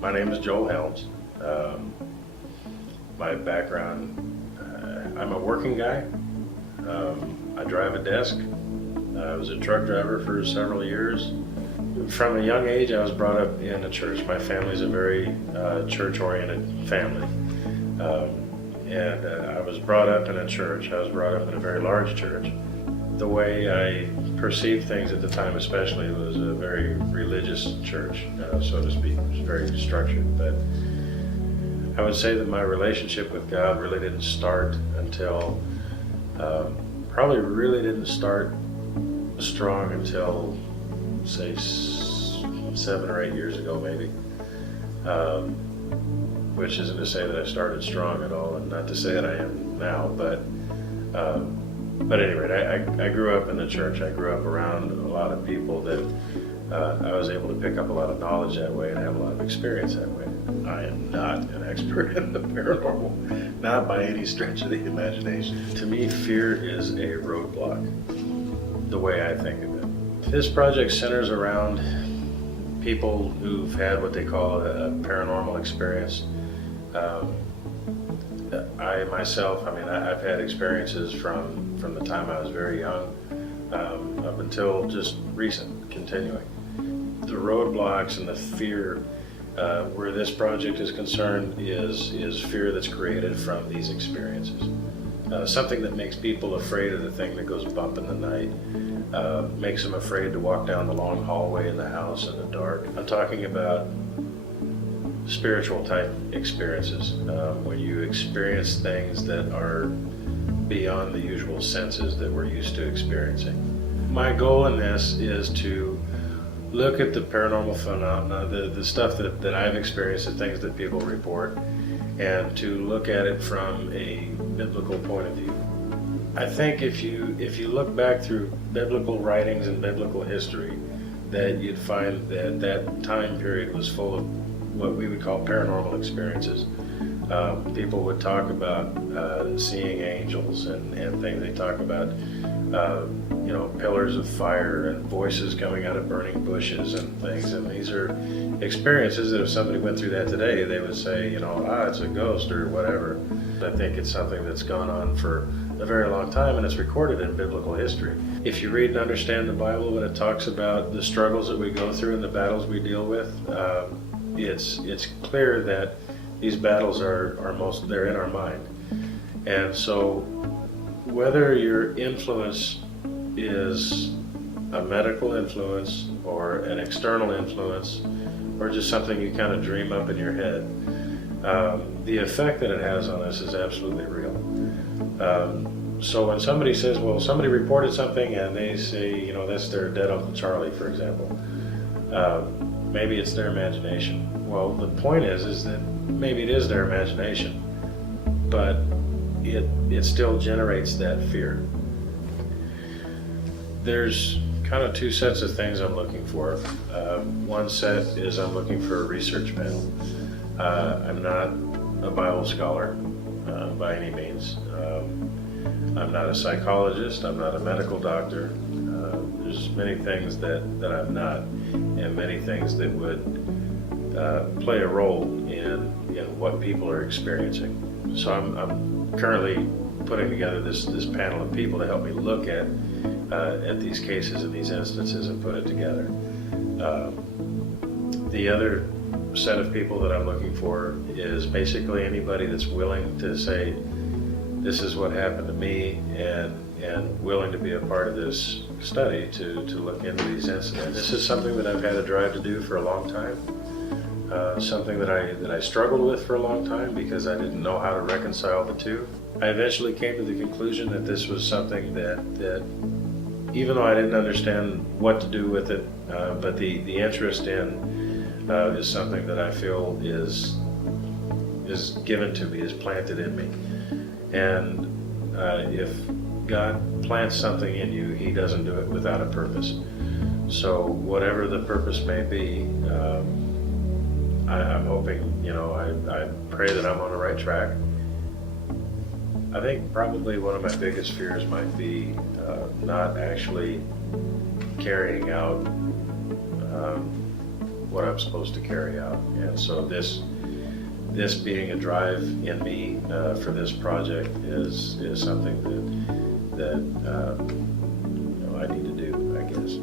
My name is Joel Helms. My background, I'm a working guy. I drive a desk. I was a truck driver for several years. From a young age, I was brought up in a church. My family's a very church-oriented family. I was brought up in a church. I was brought up in a very large church. The way I perceived things at the time especially was a very religious church, so to speak. It was very structured. But I would say that my relationship with God really didn't start until, probably really didn't start strong until, say, 7 or 8 years ago maybe. Which isn't to say that I started strong at all, and not to say that I am now, but at any rate, I grew up in the church. I grew up around a lot of people that I was able to pick up a lot of knowledge that way and have a lot of experience that way. I am not an expert in the paranormal, not by any stretch of the imagination. To me, fear is a roadblock, the way I think of it. This project centers around people who've had what they call a paranormal experience. I myself, I've had experiences from the time I was very young up until just recent, continuing. The roadblocks and the fear where this project is concerned is fear that's created from these experiences. Something that makes people afraid of the thing that goes bump in the night, makes them afraid to walk down the long hallway in the house in the dark. I'm talking about spiritual type experiences, when you experience things that are beyond the usual senses that we're used to experiencing. My goal in this is to look at the paranormal phenomena, the stuff that I've experienced, the things that people report, and to look at it from a biblical point of view. I think if you look back through biblical writings and biblical history, that you'd find that that time period was full of what we would call paranormal experiences. People would talk about seeing angels and things. They talk about pillars of fire and voices coming out of burning bushes and things. And these are experiences that if somebody went through that today, they would say, it's a ghost or whatever. I think it's something that's gone on for a very long time, and it's recorded in biblical history. If you read and understand the Bible, when it talks about the struggles that we go through and the battles we deal with, it's clear that these battles they're in our mind. And so whether your influence is a medical influence or an external influence or just something you kind of dream up in your head, the effect that it has on us is absolutely real. So when somebody says, well, somebody reported something and they say, that's their dead Uncle Charlie, for example, maybe it's their imagination. Well, the point is that maybe it is their imagination, but it still generates that fear. There's kind of two sets of things I'm looking for. One set is I'm looking for a research panel. I'm not a Bible scholar by any means. I'm not a psychologist. I'm not a medical doctor. There's many things that I'm not, and many things that would play a role in what people are experiencing. So I'm currently putting together this panel of people to help me look at these cases and these instances and put it together. The other set of people that I'm looking for is basically anybody that's willing to say, this is what happened to me, and willing to be a part of this study to look into these incidents. This is something that I've had a drive to do for a long time. Something that I struggled with for a long time because I didn't know how to reconcile the two. I eventually came to the conclusion that this was something that even though I didn't understand what to do with it, but the interest in is something that I feel is given to me, is planted in me. And if God plants something in you, He doesn't do it without a purpose. So whatever the purpose may be, I'm hoping, I pray that I'm on the right track. I think probably one of my biggest fears might be not actually carrying out what I'm supposed to carry out. And so this being a drive in me for this project is something that I need to do, I guess.